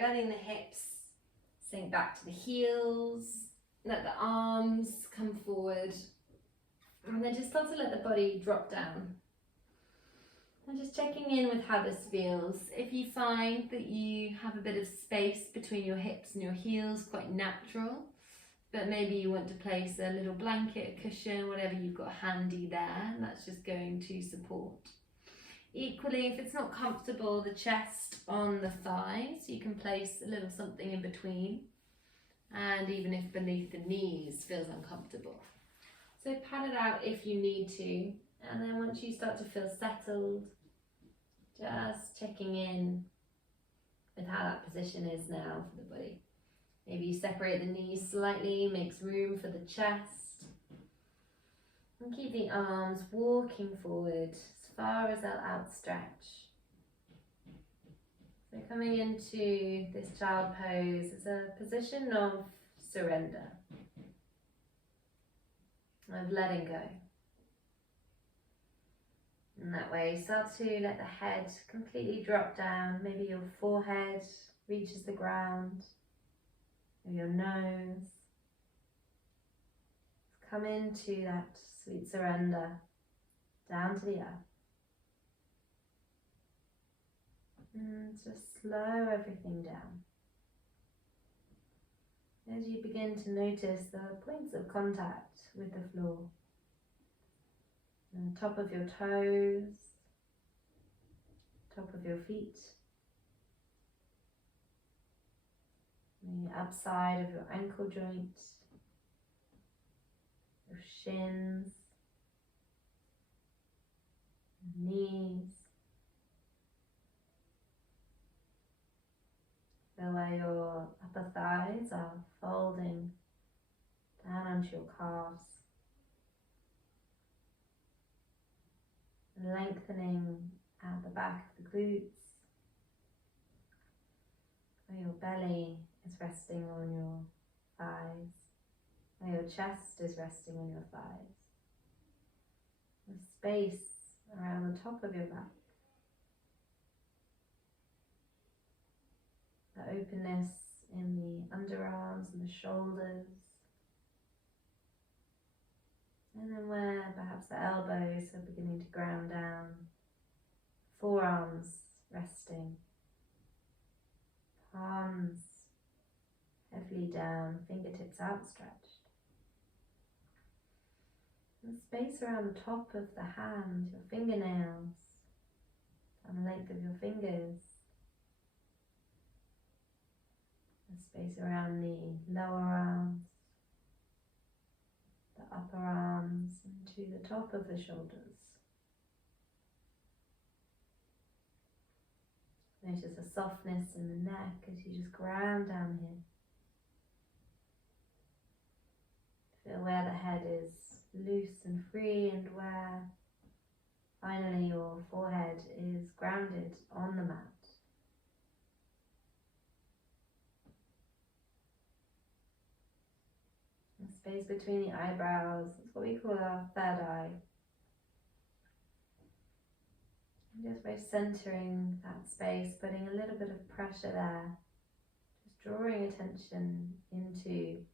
letting the hips sink back to the heels, let the arms come forward, and then just start to let the body drop down. And just checking in with how this feels. If you find that you have a bit of space between your hips and your heels, quite natural, but maybe you want to place a little blanket, cushion, whatever you've got handy there, and that's just going to support. Equally, if it's not comfortable, the chest on the thighs, you can place a little something in between, and even if beneath the knees feels uncomfortable. So pat it out if you need to, and then once you start to feel settled, just checking in with how that position is now for the body. Maybe you separate the knees slightly, makes room for the chest. And keep the arms walking forward as far as they'll outstretch. So coming into this child pose is a position of surrender, of letting go. And that way, start to let the head completely drop down. Maybe your forehead reaches the ground, or your nose. Come into that sweet surrender, down to the earth. And just slow everything down. As you begin to notice the points of contact with the floor. And the top of your toes, top of your feet, the upside of your ankle joint, your shins, knees. Feel where your upper thighs are folding down onto your calves. Lengthening at the back of the glutes, where your belly is resting on your thighs, where your chest is resting on your thighs. The space around the top of your back. The openness in the underarms and the shoulders. And then where perhaps the elbows are beginning to ground down, forearms resting, palms heavily down, fingertips outstretched. And space around the top of the hand, your fingernails, down the length of your fingers. The space around the lower arms, the upper arms, and to the top of the shoulders. Notice a softness in the neck as you just ground down here. Feel where the head is loose and free, and where finally your forehead is grounded on the mat. Space between the eyebrows, that's what we call our third eye. And just by centering that space, putting a little bit of pressure there, just drawing attention into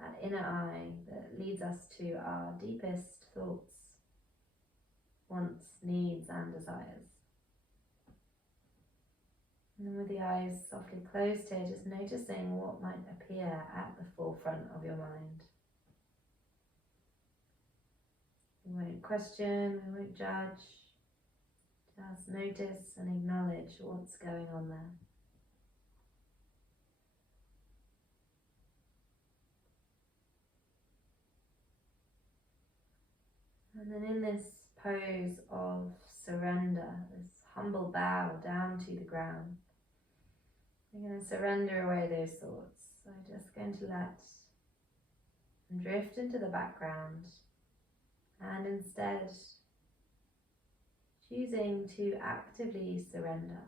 that inner eye that leads us to our deepest thoughts, wants, needs and desires. And with the eyes softly closed here, just noticing what might appear at the forefront of your mind. We won't question, we won't judge, just notice and acknowledge what's going on there. And then in this pose of surrender, this humble bow down to the ground, we're going to surrender away those thoughts. So just going to let them drift into the background, and instead choosing to actively surrender.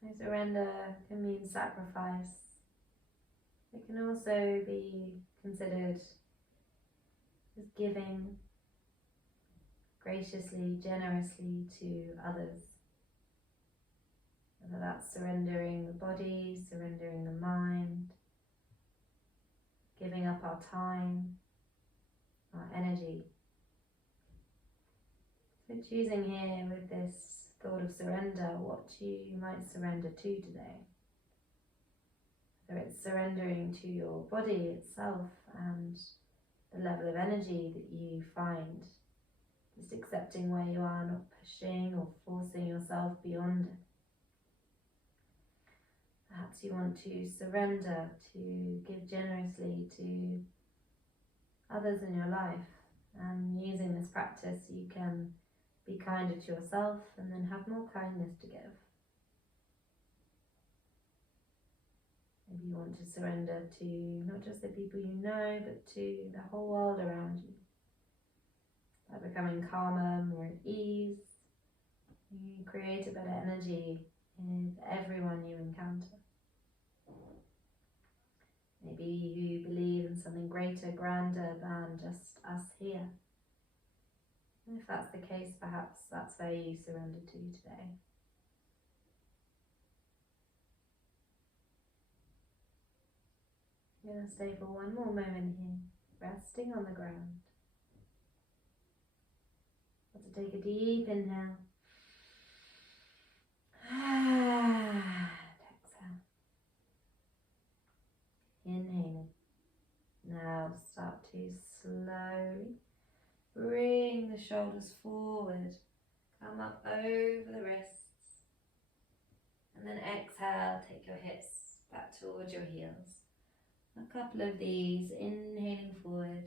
So surrender can mean sacrifice. It can also be considered as giving graciously, generously to others. Whether that's surrendering the body, surrendering the mind, giving up our time, our energy. So choosing here with this thought of surrender, what you might surrender to today. Whether it's surrendering to your body itself and the level of energy that you find, just accepting where you are, not pushing or forcing yourself beyond it. Perhaps you want to surrender, to give generously to others in your life, and using this practice you can be kinder to yourself and then have more kindness to give. Maybe you want to surrender to not just the people you know, but to the whole world around you. By becoming calmer, more at ease, you create a better energy with everyone you encounter. Maybe you believe in something greater, grander than just us here. And if that's the case, perhaps that's where you surrender to today. You're going to stay for one more moment here, resting on the ground. Want to take a deep inhale. And exhale. Inhaling. Now start to slowly bring the shoulders forward. Come up over the wrists. And then exhale, take your hips back towards your heels. A couple of these, inhaling forward.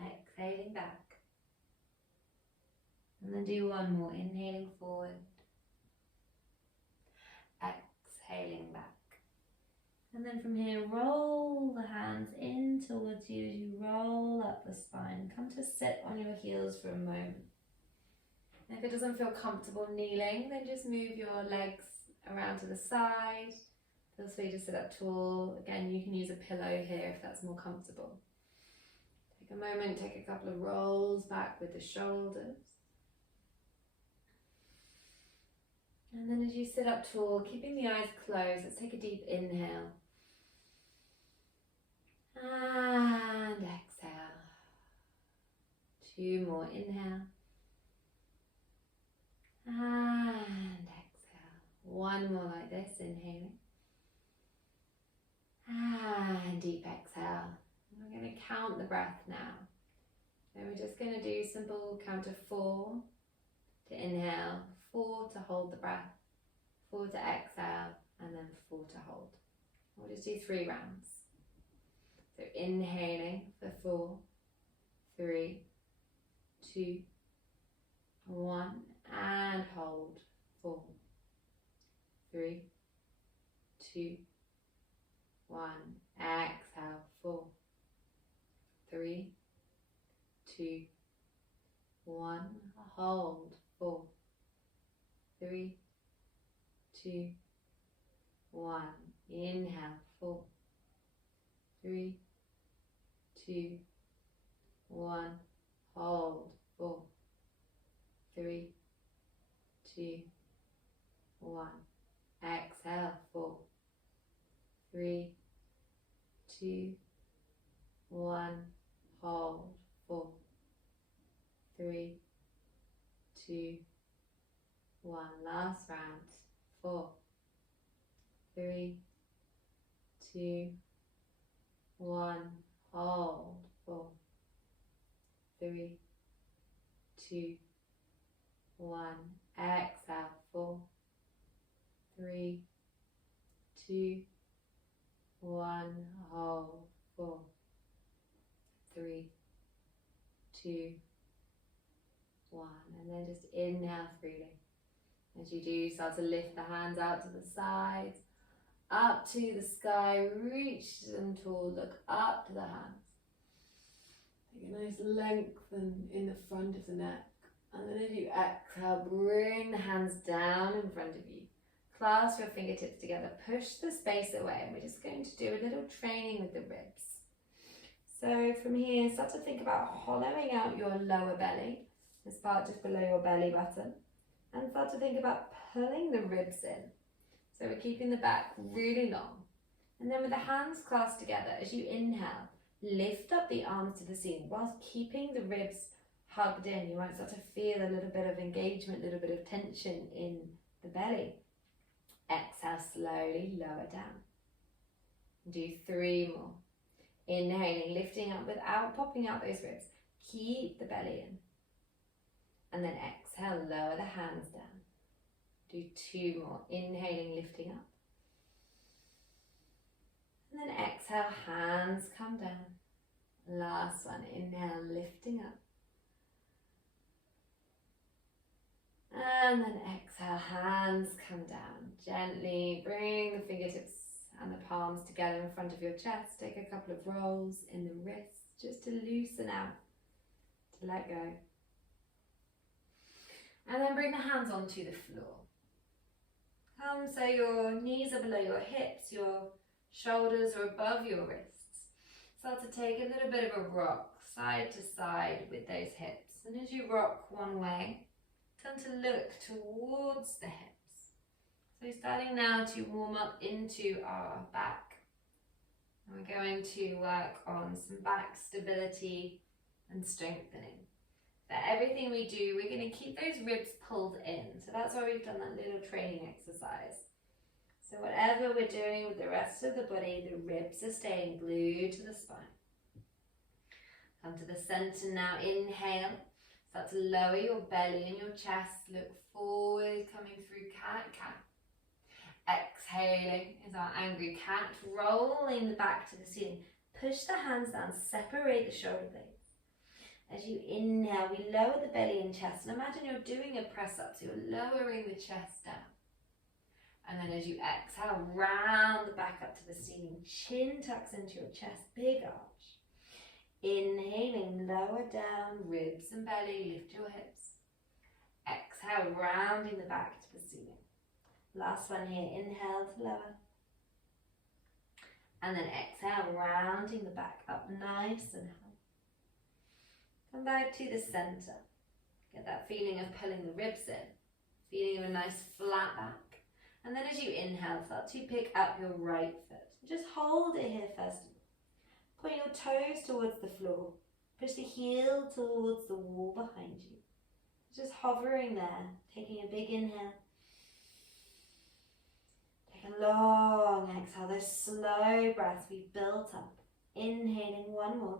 Exhaling back. And then do one more, inhaling forward. Exhaling back. And then from here, roll the hands in towards you as you roll up the spine. Come to sit on your heels for a moment. And if it doesn't feel comfortable kneeling, then just move your legs around to the side. Feel free to sit up tall. Again, you can use a pillow here if that's more comfortable. Take a moment, take a couple of rolls back with the shoulders. And then as you sit up tall, keeping the eyes closed, let's take a deep inhale. And exhale. Two more, inhale. And exhale. One more like this, inhaling. And deep exhale. And we're going to count the breath now. And we're just going to do simple count of 4 to inhale, 4 to hold the breath, 4 to exhale, and then 4 to hold. We'll just do 3 rounds. So inhaling for 4, 3, 2, 1, and hold. 4, 3, 2, 1. Exhale. 4, 3, 2, 1. Hold. 4, 3, 2, 1. Inhale. 4, 3, 2, 1. Hold. 4, 3, 2, 1. Exhale. 4, 3, 2, 1. Hold. 4, 3, 2, 1. Last round. 4, 3, 2, 1. Hold. 4, 3, 2, 1. Exhale. 4, 3, 2, 1. Hold. 4, 3, 2, 1. And then just inhale freely. As you do, start to lift the hands out to the sides, up to the sky, reach them tall, look up to the hands. Take a nice lengthen in the front of the neck. And then as you exhale, bring the hands down in front of you. Clasp your fingertips together, push the space away, and we're just going to do a little training with the ribs. So from here, start to think about hollowing out your lower belly, this part just below your belly button. And start to think about pulling the ribs in. So we're keeping the back really long. And then with the hands clasped together, as you inhale, lift up the arms to the ceiling whilst keeping the ribs hugged in. You might start to feel a little bit of engagement, a little bit of tension in the belly. Exhale, slowly lower down. Do 3 more. Inhaling, lifting up without popping out those ribs. Keep the belly in. And then exhale, lower the hands down. Do 2 more. Inhaling, lifting up. And then exhale, hands come down. Last one, inhale, lifting up. And then exhale, hands come down. Gently bring the fingertips and the palms together in front of your chest. Take a couple of rolls in the wrists just to loosen out, to let go. And then bring the hands onto the floor. Come so your knees are below your hips, your shoulders are above your wrists. Start to take a little bit of a rock side to side with those hips. And as you rock one way, turn to look towards the hips. So starting now to warm up into our back. And we're going to work on some back stability and strengthening. For everything we do, we're going to keep those ribs pulled in. So that's why we've done that little training exercise. So whatever we're doing with the rest of the body, the ribs are staying glued to the spine. Come to the center now, inhale. Start to lower your belly and your chest, look forward, coming through cat-cat. Exhaling is our angry cat, rolling the back to the ceiling. Push the hands down, separate the shoulder blades. As you inhale, we lower the belly and chest. And imagine you're doing a press up, so you're lowering the chest down. And then as you exhale, round the back up to the ceiling. Chin tucks into your chest, big arch. Inhaling, lower down, ribs and belly, lift your hips. Exhale, rounding the back to the ceiling. Last one here, inhale to lower. And then exhale, rounding the back up nice and high. Come back to the center. Get that feeling of pulling the ribs in. Feeling of a nice flat back. And then as you inhale, start to pick up your right foot. Just hold it here first. Point your toes towards the floor. Push the heel towards the wall behind you. Just hovering there, taking a big inhale. Take a long exhale, those slow breaths we've built up. Inhaling 1 more.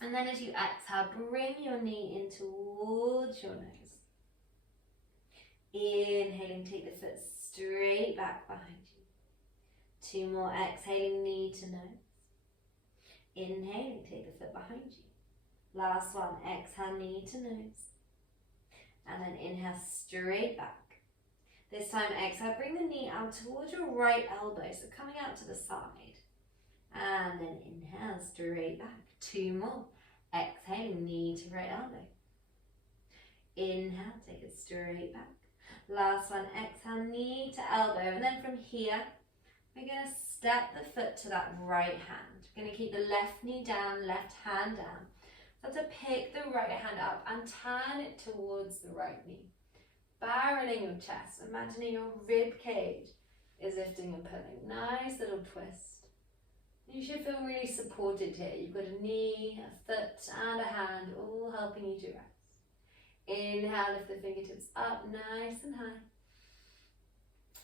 And then as you exhale, bring your knee in towards your nose. Inhaling, take the foot straight back behind you. 2 more, exhaling, knee to nose. Inhaling, take the foot behind you. Last one, exhale, knee to nose. And then inhale, straight back. This time, exhale, bring the knee out towards your right elbow, so coming out to the side. And then inhale, straight back. 2 more. Exhale, knee to right elbow. Inhale, take it straight back. Last one, exhale, knee to elbow. And then from here, we're going to step the foot to that right hand. We're going to keep the left knee down, left hand down. So to pick the right hand up and turn it towards the right knee. Barreling your chest, imagining your rib cage is lifting and pulling. Nice little twist. You should feel really supported here. You've got a knee, a foot and a hand all helping you to rest. Inhale, lift the fingertips up nice and high.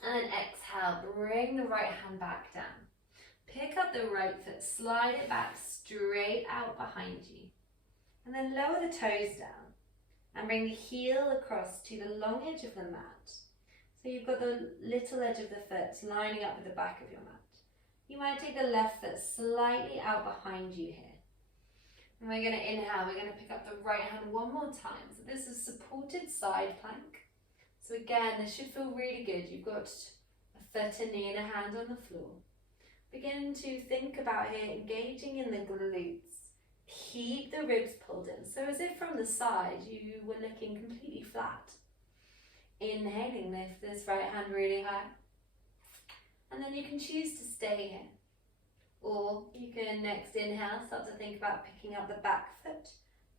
And then exhale, bring the right hand back down. Pick up the right foot, slide it back straight out behind you. And then lower the toes down and bring the heel across to the long edge of the mat. So you've got the little edge of the foot lining up with the back of your mat. You might take the left foot slightly out behind you here. And we're going to inhale, we're going to pick up the right hand 1 more time. So this is supported side plank. So again, this should feel really good. You've got a foot, a knee and a hand on the floor. Begin to think about here, engaging in the glutes. Keep the ribs pulled in. So as if from the side, you were looking completely flat. Inhaling, lift this right hand really high. And then you can choose to stay here. Or you can next inhale, start to think about picking up the back foot,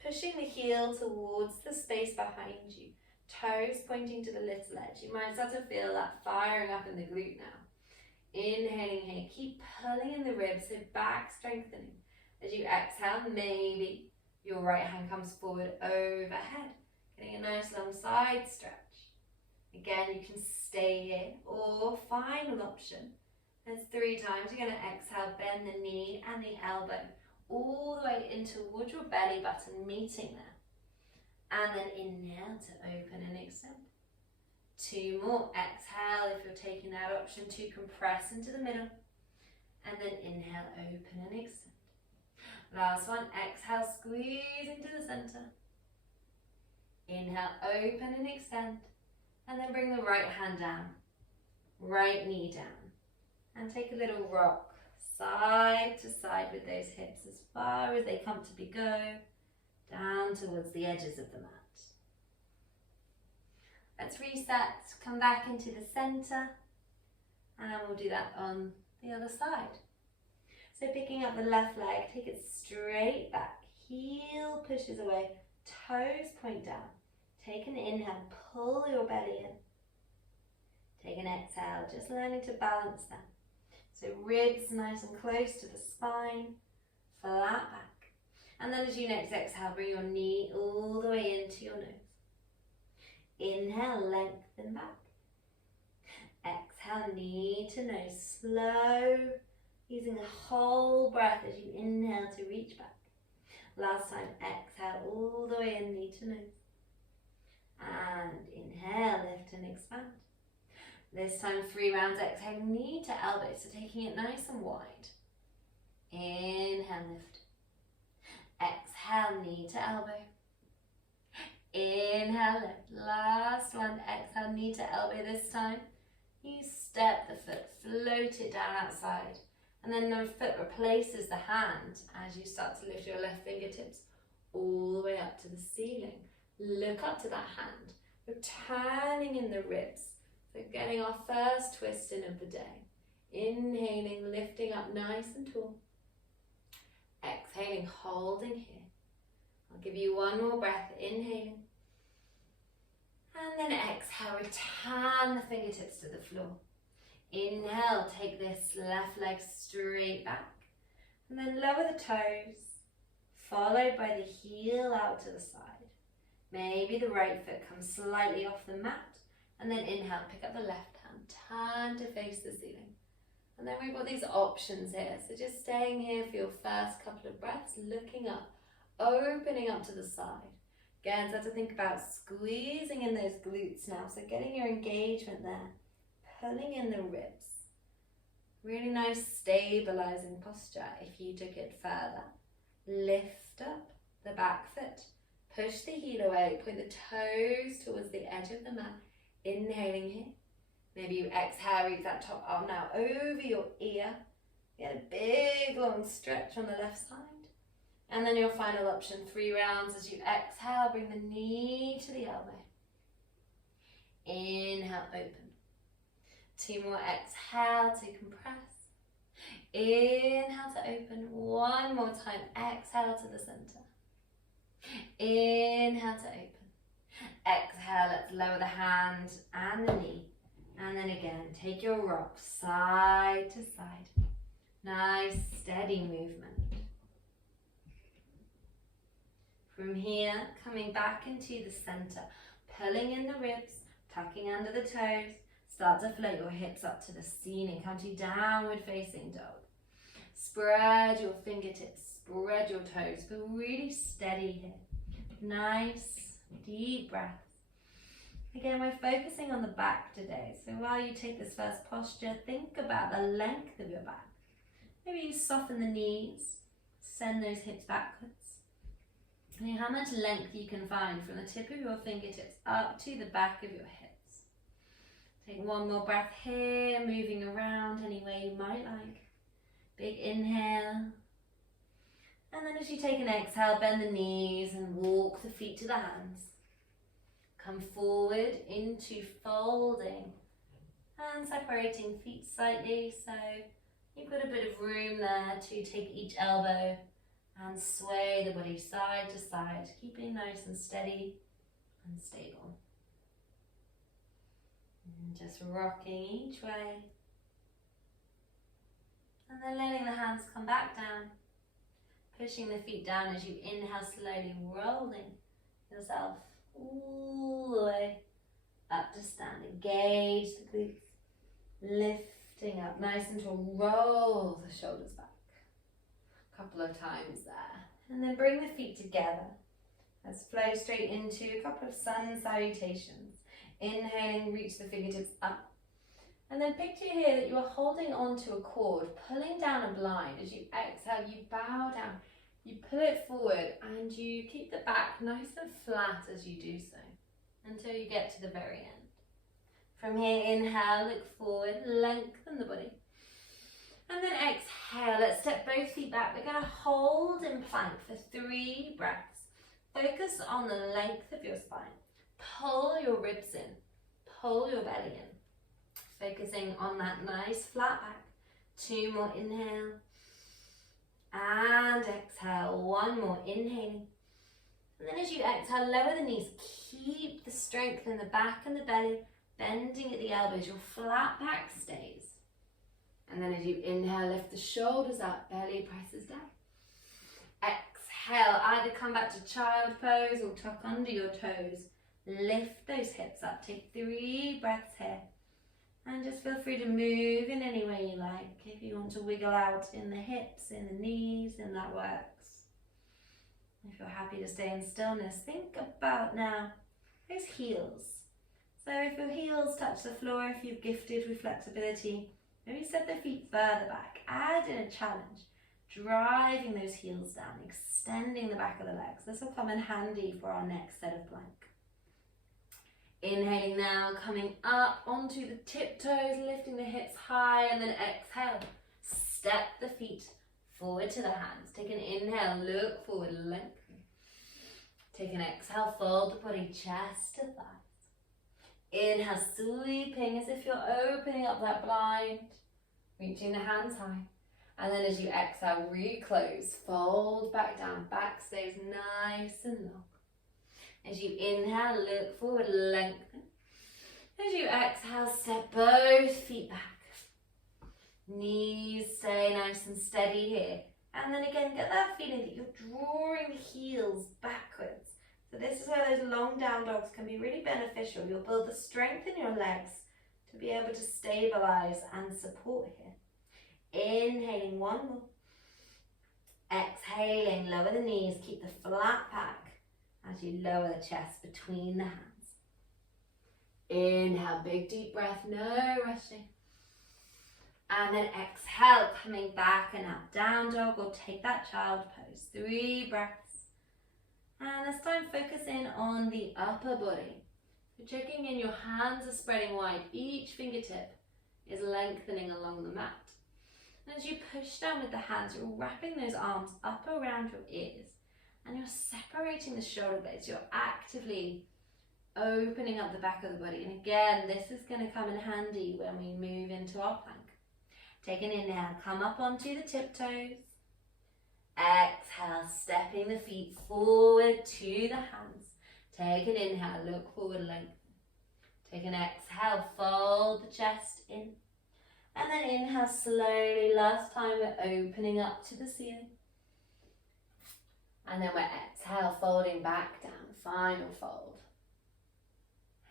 pushing the heel towards the space behind you. toes pointing to the little edge. You might start to feel that firing up in the glute now. Inhaling here, keep pulling in the ribs, so back strengthening. As you exhale, maybe your right hand comes forward overhead, getting a nice long side stretch. Again, you can stay here, or final option. There's 3 times. You're going to exhale, bend the knee and the elbow all the way in towards your belly button, meeting there. And then inhale to open and extend. 2 more. Exhale if you're taking that option to compress into the middle. And then inhale, open and extend. Last one. Exhale, squeeze into the center. Inhale, open and extend. And then bring the right hand down. Right knee down. And take a little rock side to side with those hips as far as they comfortably go, down towards the edges of the mat. Let's reset, come back into the center, and we'll do that on the other side. So picking up the left leg, take it straight back, heel pushes away, toes point down. Take an inhale, pull your belly in. Take an exhale, just learning to balance them. So ribs nice and close to the spine, flat back. And then as you next exhale, bring your knee all the way into your nose. Inhale, lengthen back. Exhale, knee to nose, slow, using a whole breath as you inhale to reach back. Last time, exhale all the way in, knee to nose. And inhale, lift and expand. This time 3 rounds, exhale, knee to elbow, so taking it nice and wide. Inhale, lift. Exhale, knee to elbow. Inhale, lift. Last one, exhale, knee to elbow this time. You step the foot, float it down outside, and then the foot replaces the hand as you start to lift your left fingertips all the way up to the ceiling. Look up to that hand. We're turning in the ribs. So getting our first twist in of the day. Inhaling, lifting up nice and tall. Exhaling, holding here. I'll give you 1 more breath, inhaling. And then exhale, return the fingertips to the floor. Inhale, take this left leg straight back. And then lower the toes, followed by the heel out to the side. Maybe the right foot comes slightly off the mat. And then inhale, pick up the left hand, turn to face the ceiling. And then we've got these options here. So just staying here for your first couple of breaths, looking up, opening up to the side. Again, start to think about squeezing in those glutes now. So getting your engagement there, pulling in the ribs. Really nice stabilizing posture if you took it further. Lift up the back foot, push the heel away, point the toes towards the edge of the mat. Inhaling here. Maybe you exhale, reach that top arm now over your ear. Get a big long stretch on the left side. And then your final option, 3 rounds. As you exhale, bring the knee to the elbow. Inhale, open. 2 more, exhale to compress. Inhale to open. 1 more time, exhale to the center. Inhale to open. Exhale, let's lower the hand and the knee. And then again, take your rock side to side. Nice, steady movement. From here, coming back into the center, pulling in the ribs, tucking under the toes. Start to float your hips up to the ceiling. Come to downward facing dog. Spread your fingertips, spread your toes. Feel really steady here. Nice. Deep breaths. Again, we're focusing on the back today. So while you take this first posture, think about the length of your back. Maybe you soften the knees, send those hips backwards. And how much length you can find from the tip of your fingertips up to the back of your hips. Take 1 more breath here, moving around any way you might like. Big inhale. And then as you take an exhale, bend the knees and walk the feet to the hands. Come forward into folding and separating feet slightly, so you've got a bit of room there to take each elbow and sway the body side to side, keeping nice and steady and stable. And just rocking each way. And then letting the hands come back down. Pushing the feet down as you inhale, slowly rolling yourself all the way up to standing. Engage the glutes. Lifting up nice and tall. Roll the shoulders back. A couple of times there. And then bring the feet together. Let's flow straight into a couple of sun salutations. Inhaling, reach the fingertips up. And then picture here that you are holding onto a cord, pulling down a blind. As you exhale, you bow down. You pull it forward and you keep the back nice and flat as you do so until you get to the very end. From here, inhale, look forward, lengthen the body. And then exhale, let's step both feet back. We're going to hold in plank for 3 breaths. Focus on the length of your spine. Pull your ribs in, pull your belly in. Focusing on that nice flat back. 2 more, inhale. And exhale, 1 more, inhaling. And then as you exhale, lower the knees. Keep the strength in the back and the belly, bending at the elbows. Your flat back stays. And then as you inhale, lift the shoulders up, belly presses down. Exhale, either come back to child pose or tuck under your toes. Lift those hips up. Take 3 breaths here. And just feel free to move in any way you like. If you want to wiggle out in the hips, in the knees, then that works. If you're happy to stay in stillness, think about now those heels. So if your heels touch the floor, if you're gifted with flexibility, maybe set the feet further back. Add in a challenge, driving those heels down, extending the back of the legs. This will come in handy for our next set of plank. Inhaling now, coming up onto the tiptoes, lifting the hips high, and then exhale. Step the feet forward to the hands. Take an inhale, look forward, lengthen. Take an exhale, fold the body, chest to thighs. Inhale, sweeping as if you're opening up that blind, reaching the hands high. And then as you exhale, reclose, fold back down, back stays nice and long. As you inhale, look forward, lengthen. As you exhale, step both feet back. Knees stay nice and steady here. And then again, get that feeling that you're drawing the heels backwards. So this is where those long down dogs can be really beneficial. You'll build the strength in your legs to be able to stabilize and support here. Inhaling, 1 more. Exhaling, lower the knees, keep the flat back. As you lower the chest between the hands. Inhale, big deep breath, no rushing. And then exhale, coming back and up, down dog, or take that child pose. 3 breaths. And this time focus in on the upper body. So checking in, your hands are spreading wide. Each fingertip is lengthening along the mat. And as you push down with the hands, you're wrapping those arms up around your ears. And you're separating the shoulder blades. You're actively opening up the back of the body. And again, this is going to come in handy when we move into our plank. Take an inhale, come up onto the tiptoes. Exhale, stepping the feet forward to the hands. Take an inhale, look forward, lengthen. Take an exhale, fold the chest in. And then inhale slowly. Last time, we're opening up to the ceiling. And then we're exhale, folding back down, final fold.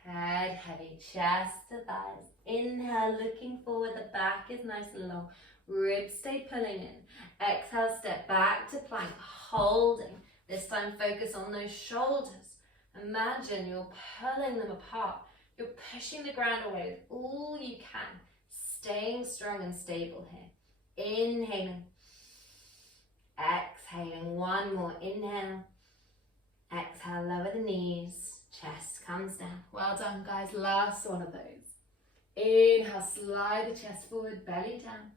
Head heavy, chest to thighs. Inhale, looking forward, the back is nice and long. Ribs stay pulling in. Exhale, step back to plank, holding. This time focus on those shoulders. Imagine you're pulling them apart. You're pushing the ground away with all you can. Staying strong and stable here. Inhaling. Exhaling, 1 more, inhale. Exhale, lower the knees, chest comes down. Well done guys, last one of those. Inhale, slide the chest forward, belly down.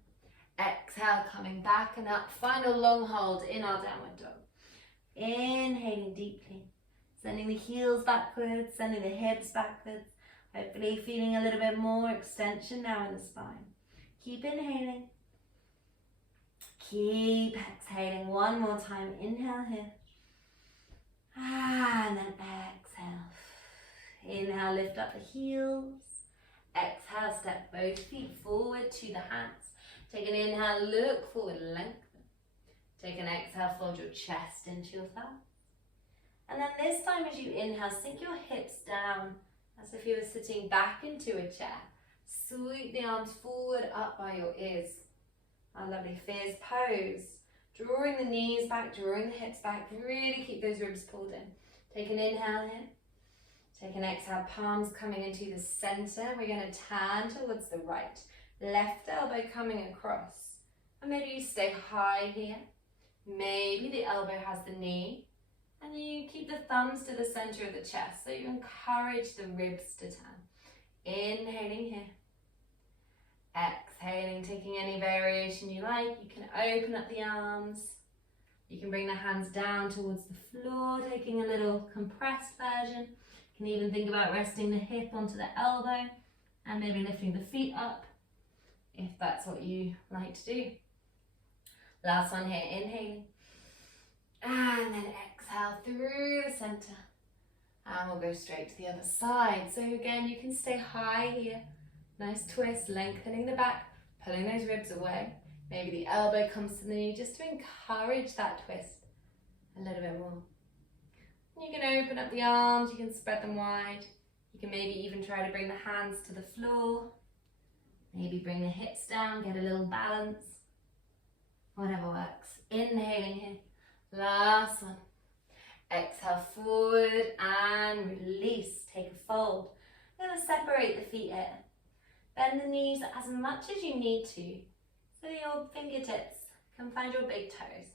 Exhale, coming back and up, final long hold in our downward dog. Inhaling deeply, sending the heels backwards, sending the hips backwards. Hopefully feeling a little bit more extension now in the spine. Keep inhaling. Keep exhaling, 1 more time. Inhale here. And then exhale. Inhale, lift up the heels. Exhale, step both feet forward to the hands. Take an inhale, look forward, lengthen. Take an exhale, fold your chest into your thigh. And then this time as you inhale, sink your hips down as if you were sitting back into a chair. Sweep the arms forward up by your ears. Our lovely fierce pose. Drawing the knees back, drawing the hips back. Really keep those ribs pulled in. Take an inhale here. Take an exhale, palms coming into the center. We're going to turn towards the right. Left elbow coming across. And maybe you stay high here. Maybe the elbow has the knee. And you keep the thumbs to the center of the chest. So you encourage the ribs to turn. Inhaling here. Exhaling, taking any variation you like. You can open up the arms. You can bring the hands down towards the floor, taking a little compressed version. You can even think about resting the hip onto the elbow and maybe lifting the feet up if that's what you like to do. Last one here, inhaling. And then exhale through the center. And we'll go straight to the other side. So again, you can stay high here. Nice twist, lengthening the back, pulling those ribs away. Maybe the elbow comes to the knee just to encourage that twist a little bit more. You can open up the arms, you can spread them wide. You can maybe even try to bring the hands to the floor. Maybe bring the hips down, get a little balance. Whatever works. Inhaling here. Last one. Exhale forward and release. Take a fold. I'm going to separate the feet here. Bend the knees as much as you need to so your fingertips can find your big toes.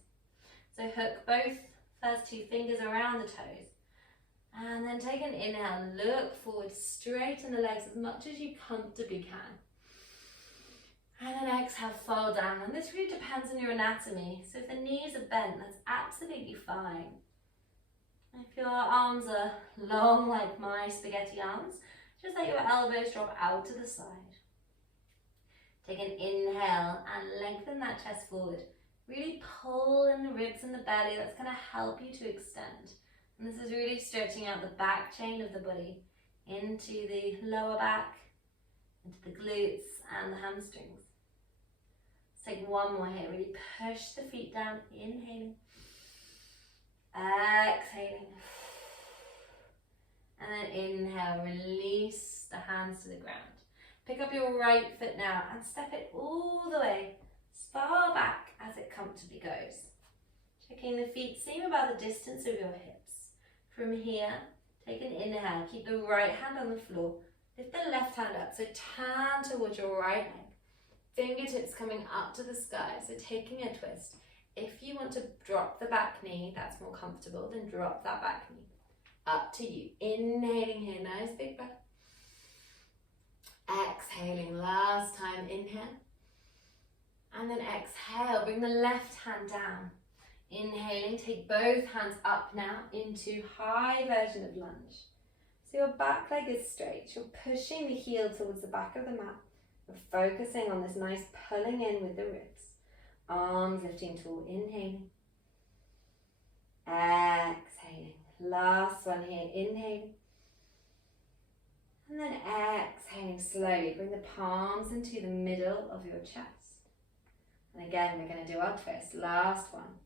So hook both first two fingers around the toes. And then take an inhale, look forward, straighten the legs as much as you comfortably can. And then exhale, fold down. And this really depends on your anatomy. So if the knees are bent, that's absolutely fine. If your arms are long like my spaghetti arms, just let your elbows drop out to the side. Take an inhale and lengthen that chest forward. Really pull in the ribs and the belly. That's going to help you to extend. And this is really stretching out the back chain of the body into the lower back, into the glutes and the hamstrings. Let's take one more here. Really push the feet down. Inhaling. Exhaling. And then inhale, release the hands to the ground. Pick up your right foot now and step it all the way as far back as it comfortably goes. Checking the feet seam about the distance of your hips. From here, take an inhale, keep the right hand on the floor, lift the left hand up, so turn towards your right leg. Fingertips coming up to the sky, so taking a twist. If you want to drop the back knee, that's more comfortable, then drop that back knee. Up to you. Inhaling here, nice big breath. Exhaling, last time, inhale. And then exhale, bring the left hand down. Inhaling, take both hands up now into high version of lunge. So your back leg is straight. You're pushing the heel towards the back of the mat. You're focusing on this nice pulling in with the ribs. Arms lifting tall, inhaling. Exhaling. Last one here, inhaling. And then exhaling slowly. Bring the palms into the middle of your chest. And again, we're going to do our twist. Last one.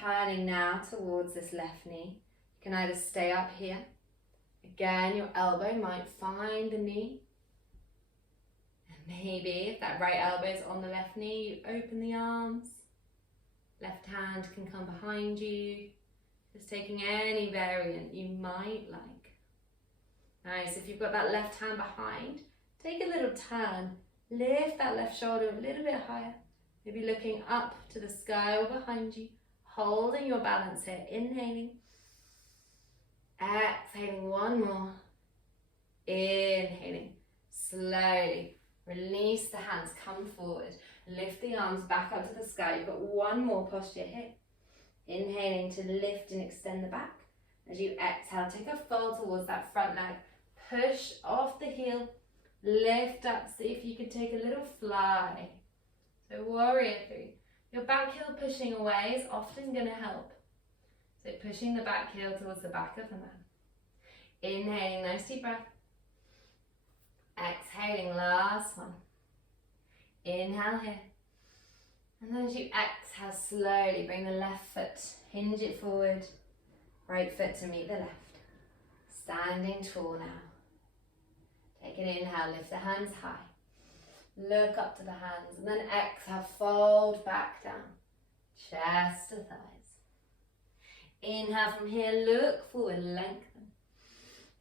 Turning now towards this left knee. You can either stay up here. Again, your elbow might find the knee. And maybe if that right elbow is on the left knee, you open the arms. Left hand can come behind you. Just taking any variant you might like. Nice, if you've got that left hand behind, take a little turn. Lift that left shoulder a little bit higher. Maybe looking up to the sky or behind you. Holding your balance here. Inhaling. Exhaling, one more. Inhaling. Slowly release the hands, come forward. Lift the arms back up to the sky. You've got one more posture here. Inhaling to lift and extend the back. As you exhale, take a fold towards that front leg. Push off the heel. Lift up. See if you can take a little fly. So warrior three. Your back heel pushing away is often going to help. So pushing the back heel towards the back of the mat. Inhaling, nice deep breath. Exhale. exhaling, last one. Inhale here. And then as you exhale, slowly bring the left foot, hinge it forward, right foot to meet the left. Standing tall now. Take an inhale, lift the hands high. Look up to the hands, and then exhale, fold back down. Chest to thighs. Inhale from here, look forward, lengthen.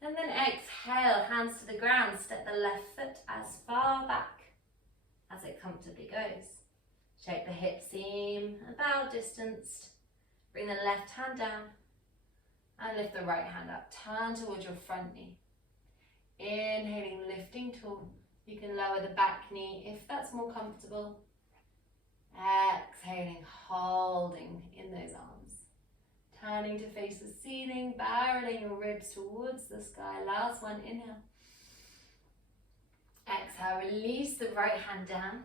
And then exhale, hands to the ground, step the left foot as far back as it comfortably goes. Shake the hip seam, about distanced. Bring the left hand down and lift the right hand up. Turn towards your front knee. Inhaling, lifting tall. You can lower the back knee if that's more comfortable. Exhaling, holding in those arms. Turning to face the ceiling, barreling your ribs towards the sky. Last one, inhale. Exhale, release the right hand down.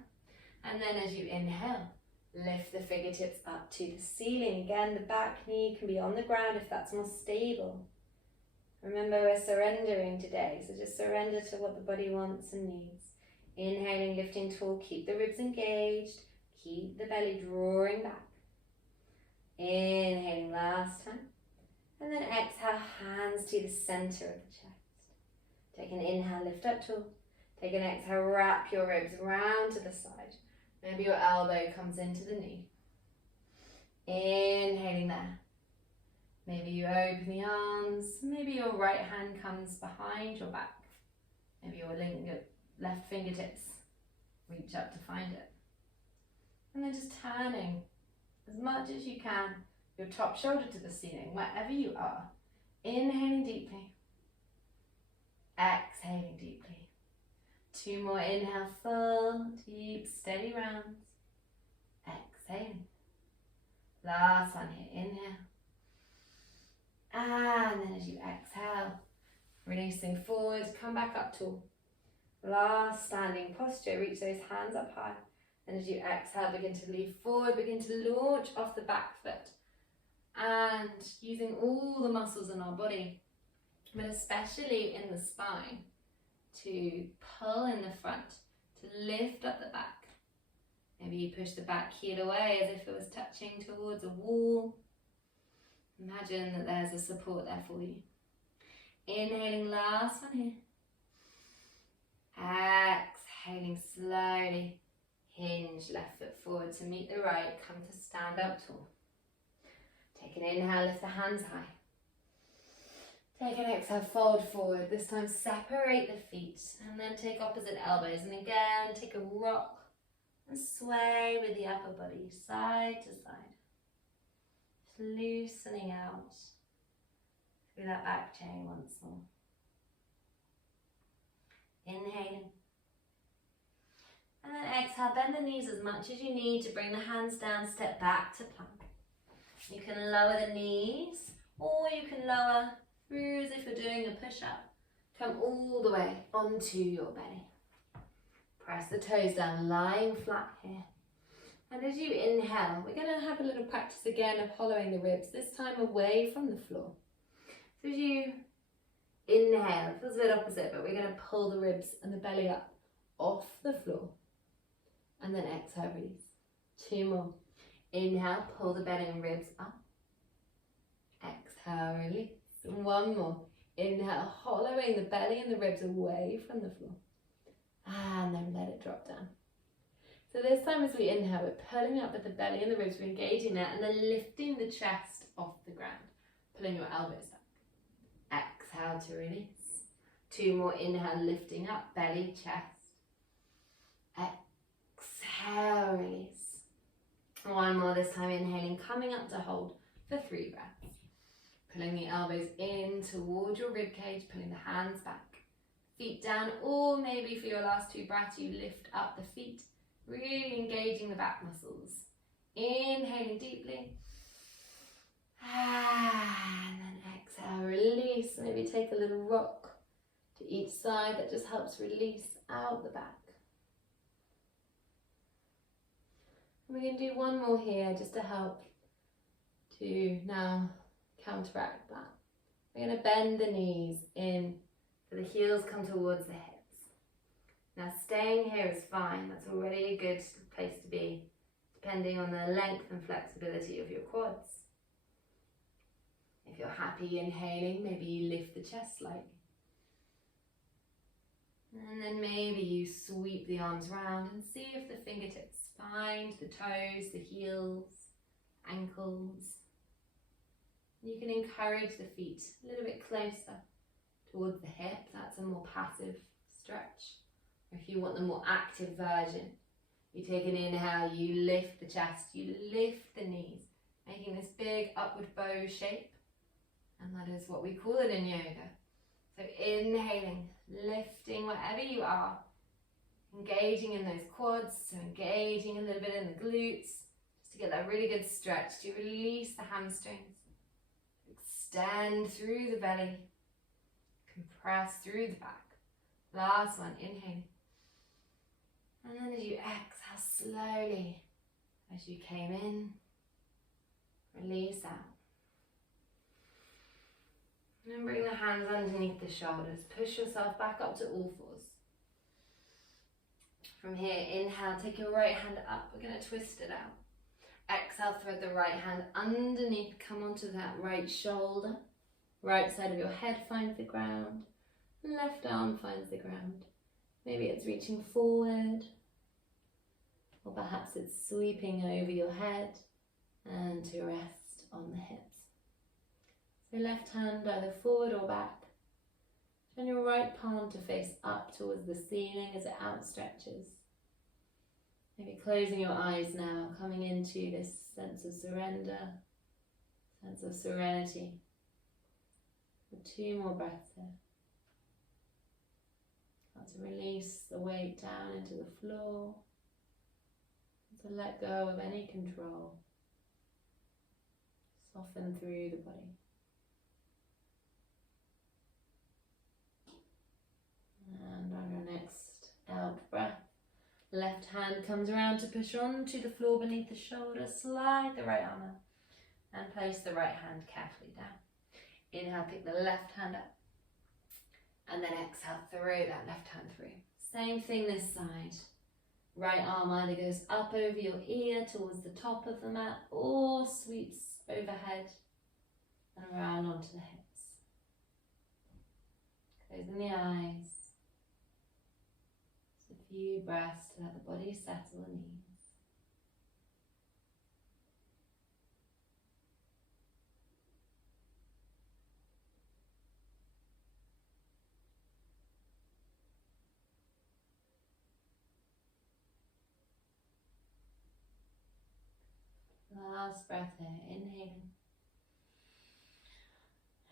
And then as you inhale, lift the fingertips up to the ceiling. Again, the back knee can be on the ground if that's more stable. Remember, we're surrendering today, so just surrender to what the body wants and needs. Inhaling, lifting tall, keep the ribs engaged, keep the belly drawing back. Inhaling, last time. And then exhale, hands to the center of the chest. Take an inhale, lift up tall. Take an exhale, wrap your ribs round to the side. Maybe your elbow comes into the knee. Inhaling there. Maybe you open the arms. Maybe your right hand comes behind your back. Maybe your left fingertips reach up to find it. And then just turning as much as you can, your top shoulder to the ceiling, wherever you are. Inhaling deeply. Exhaling deeply. 2 more, inhale, full, deep, steady rounds. Exhaling. Last one here, inhale. And then as you exhale, releasing forward, come back up tall. Last standing posture, reach those hands up high. And as you exhale, begin to lean forward, begin to launch off the back foot. And using all the muscles in our body, but especially in the spine, to pull in the front, to lift up the back. Maybe you push the back heel away as if it was touching towards a wall. Imagine that there's a support there for you. Inhaling, last one here. Exhaling slowly. Hinge left foot forward to meet the right. Come to stand up tall. Take an inhale, lift the hands high. Take an exhale, fold forward. This time separate the feet and then take opposite elbows. And again, take a rock and sway with the upper body side to side. Just loosening out through that back chain once more. Inhaling. And then exhale, bend the knees as much as you need to bring the hands down, step back to plank. You can lower the knees or you can lower through as if you're doing a push-up. Come all the way onto your belly. Press the toes down, lying flat here. And as you inhale, we're going to have a little practice again of hollowing the ribs, this time away from the floor. So as you inhale, it feels a bit opposite, but we're going to pull the ribs and the belly up off the floor. And then exhale, release. 2 more. Inhale, pull the belly and ribs up. Exhale, release. And 1 more. Inhale, hollowing the belly and the ribs away from the floor. And then let it drop down. So this time as we inhale, we're pulling up with the belly and the ribs, we're engaging that, and then lifting the chest off the ground. Pulling your elbows back. Exhale to release. 2 more. Inhale, lifting up, belly, chest. Exhale, release. 1 more, this time inhaling, coming up to hold for 3 breaths. Pulling the elbows in towards your rib cage, pulling the hands back. Feet down, or maybe for your last 2 breaths, you lift up the feet, really engaging the back muscles. Inhaling deeply. And then exhale, release. Maybe take a little rock to each side. That just helps release out the back. We're going to do 1 more here just to help to now counteract that. We're going to bend the knees in so the heels come towards the hips. Now staying here is fine, that's already a good place to be, depending on the length and flexibility of your quads. If you're happy inhaling, maybe you lift the chest slightly. And then maybe you sweep the arms round and see if the fingertips find the toes, the heels, ankles. You can encourage the feet a little bit closer towards the hip. That's a more passive stretch. Or if you want the more active version, you take an inhale, you lift the chest, you lift the knees, making this big upward bow shape. And that is what we call it in yoga. So inhaling, lifting wherever you are, engaging in those quads, so engaging a little bit in the glutes, just to get that really good stretch, to release the hamstrings, extend through the belly, compress through the back. Last one, inhaling. And then as you exhale slowly, as you came in, release out. And bring the hands underneath the shoulders. Push yourself back up to all fours. From here, inhale, take your right hand up. We're going to twist it out. Exhale, thread the right hand underneath. Come onto that right shoulder. Right side of your head finds the ground. Left arm finds the ground. Maybe it's reaching forward. Or perhaps it's sweeping over your head and to rest on the hips. So left hand either forward or back. Turn your right palm to face up towards the ceiling as it outstretches. Maybe closing your eyes now, coming into this sense of surrender, sense of serenity. For 2 more breaths here. Start to release the weight down into the floor. To let go of any control. Soften through the body. And on your next out breath, left hand comes around to push onto the floor beneath the shoulder. Slide the right arm out and place the right hand carefully down. Inhale, pick the left hand up. And then exhale, throw that left hand through. Same thing this side. Right arm either goes up over your ear towards the top of the mat or sweeps overhead and around onto the hips. Closing the eyes. Just a few breaths to let the body settle and ease. Last breath here, inhaling.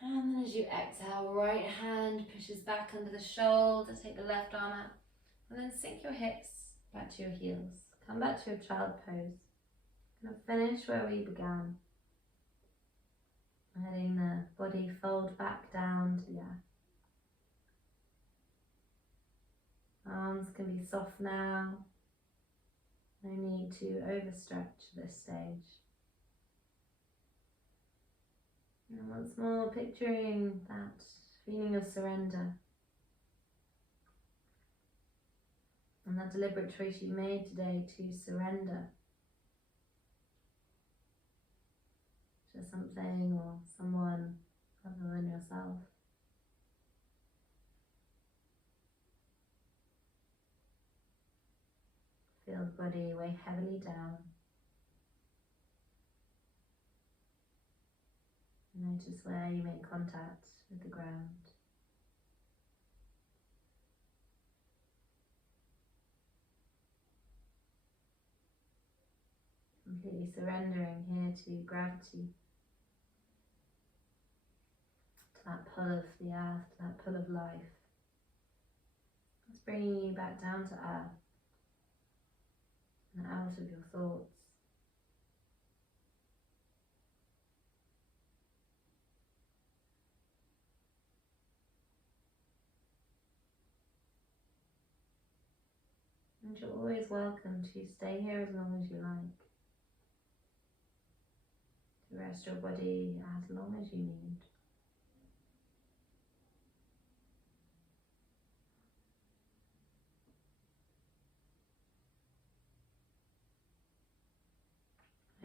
And then as you exhale, right hand pushes back under the shoulder, take the left arm out. And then sink your hips back to your heels. Come back to your child pose. Gonna finish where we began. Letting the body fold back down to the earth. Arms can be soft now. No need to overstretch at this stage. And once more, picturing that feeling of surrender. And that deliberate choice you made today to surrender to something or someone other than yourself. Feel the body weigh heavily down. Notice where you make contact with the ground. Completely surrendering here to gravity, to that pull of the earth, to that pull of life. It's bringing you back down to earth and out of your thoughts. And you're always welcome to stay here as long as you like. To rest your body as long as you need.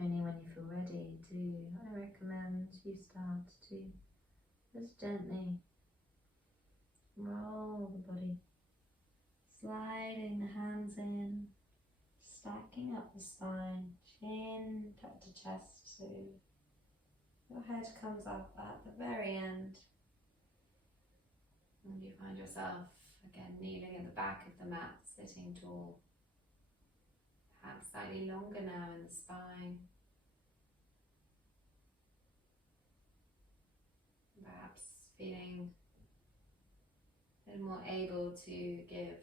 Only when you feel ready do I recommend you start to just gently roll the body, sliding the hands in, stacking up the spine, chin tucked to chest, so your head comes up at the very end. And you find yourself again kneeling at the back of the mat, sitting tall, perhaps slightly longer now in the spine. Perhaps feeling a little more able to give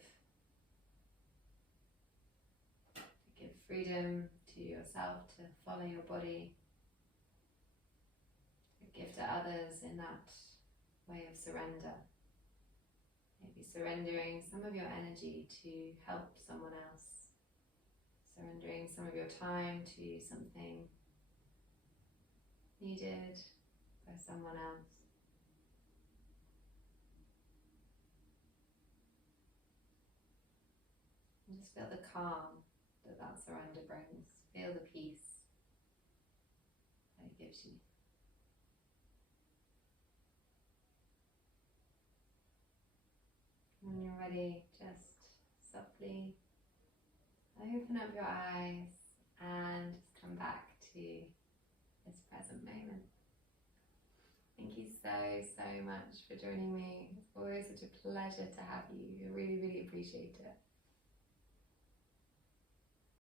freedom to yourself to follow your body, to give to others in that way of surrender. Maybe surrendering some of your energy to help someone else, surrendering some of your time to something needed by someone else. And just feel the calm that surrender brings. Feel the peace that it gives you. When you're ready, just softly open up your eyes and just come back to this present moment. Thank you so much for joining me. It's always such a pleasure to have you. I really, really appreciate it.